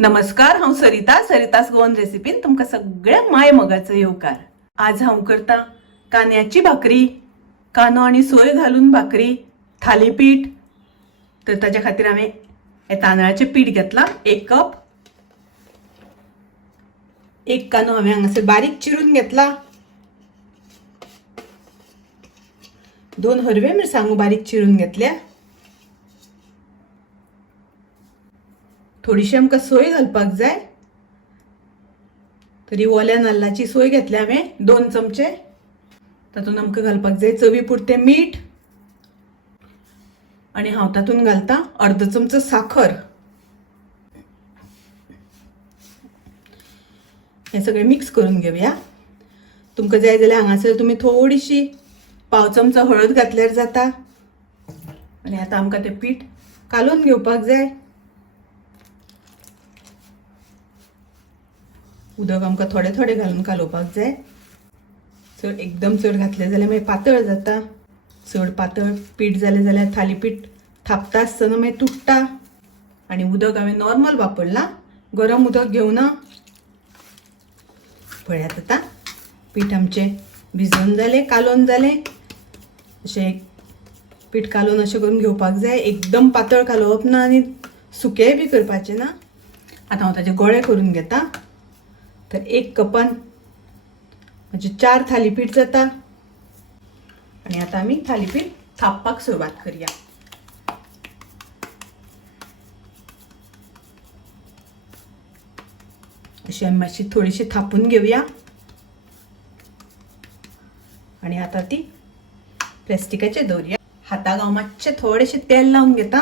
नमस्कार, हांव सरितास गोवन रेसिपीन तुमकां सगळ्या माय मोगाचो येवकार। आज हांव करता कांद्याची भाकरी, कांदो आनी सोय घालून भाकरी, थालीपीठ। तर ताच्या खातीर हांवें हे तांदळाचें पीठ घेतलां 1 कप। एक कांदो हांवें हांगासर बारीक चिरून घेतला। 2 हरवे मिरसांगो बारीक चिरून घेतल्या। थोडीशी आमकां सोय घालपाक जाय, तरी ओल्या नाल्लाची सोय घेतल्या हांवें 2 चमचे। तातूंत आमकां घालपाक जाय चवी पुरतें मीठ आनी हांव तातूंत घालता अर्द चमचो साखर। हे सगळें मिक्स करून घेवया। तुमकां जाय जाल्यार हांगासर तुमी थोडीशी पाव चमचो हळद घातल्यार जाता। आनी आतां आमकां तें पीठ कालून घेवपाक जाय। उदक आमकां थोडे थोडे घालून कालोवपाक जाय। चड एकदम चड घातलें जाल्यार मागीर पातळ जाता। चड पातळ पीठ जालें जाल्यार थालीपीठ थापता आसतना मागीर तुटता। आनी उदक हांवें नॉर्मल वापरलां, गरम उदक घेवना। पळयात आतां पीठ आमचें भिजोवन जालें, कालोवन जालें। अशें पीठ कालोवन अशें करून घेवपाक जाय। एकदम पातळ कालोवप ना आनी सुकेंय बी करपाचें ना। आतां हांव ताचे गोळे करून घेता। तर 1 कपान म्हणजे 4 थालीपीठ जाता। आणि आता आमी थालीपीठ थापपाक सुरवात करूया। अशी आमी मातशी थोडीशी थापून घेवया। आणि आता ती प्लास्टिकाचेर दवरया। हाताक हांव मातशें थोडेशें तेल लावन घेता,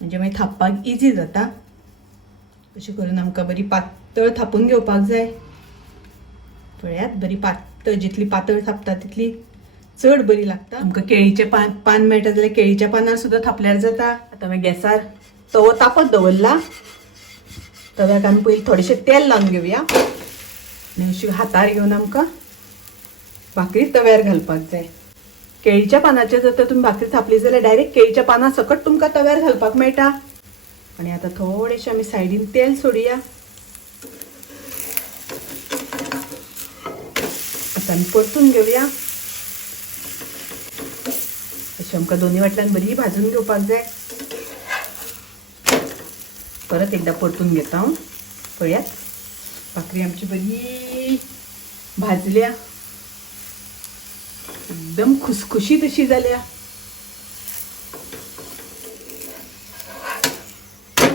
म्हणजे मागीर थापपाक इजी जाता। अशें करून आमकां बरी पातळ थापून घेवपाक जाय। पळयात बरी पातळ, जितली पातळ थापता तितली चड बरी लागता। आमकां केळीचें पान मेळटा जाल्यार केळीच्या पानार सुद्दां थापल्यार जाता। आतां हांवें गॅसार तवो तापत दवरला। तव्याक आमी पयलीं थोडेशें तेल लावन घेवया। आनी अशी हातार घेवन आमकां भाकरी तव्यार घालपाक जाय। केळीच्या पानाचेर जर तर तुमी भाकरी थापली जाल्यार डायरेक्ट केळीच्या पाना सकट तुमकां तव्यार घालपाक मेळटा। आणि आता थोडेशें आमी सायडीन तेल सोडया। आता आमी परतून घेवया। अशी आमकां दोन्ही वाटल्यान बरी भाजून घेवपाक जाय। परत एकदा परतून घेता हांव। पळयात भाकरी आमची बरी भाजल्या, एकदम खुसखुशीत अशी जाल्या।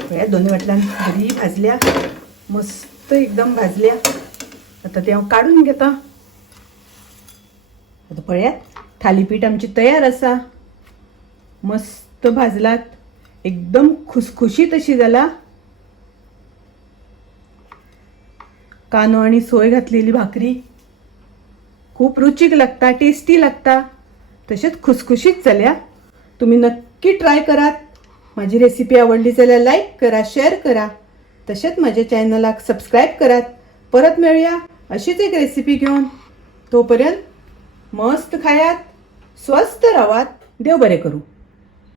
पळयात दोन्ही वाटल्यान बरी भाजल्या, मस्त एकदम भाजल्या। आता ते हांव काढून घेता। आता पळयात थालीपीठ आमची तयार आसा। मस्त भाजलात, एकदम खुसखुशीत अशी जाला। कांदो आनी सोय घातलेली भाकरी खूप रुचीक लागता, टेस्टी लागता, तशेंच खुसखुशीत जाल्या। तुम्ही नक्की ट्राय करात। माझी रेसिपी आवडली जाल्यार लाईक करा, शेअर करा, तसेच माझ्या चॅनलाक सबस्क्राईब करात। परत मिळूया अशीच एक रेसिपी घेऊन। तोपर्यंत मस्त खायात, स्वस्थ राहात, देव बरे करू।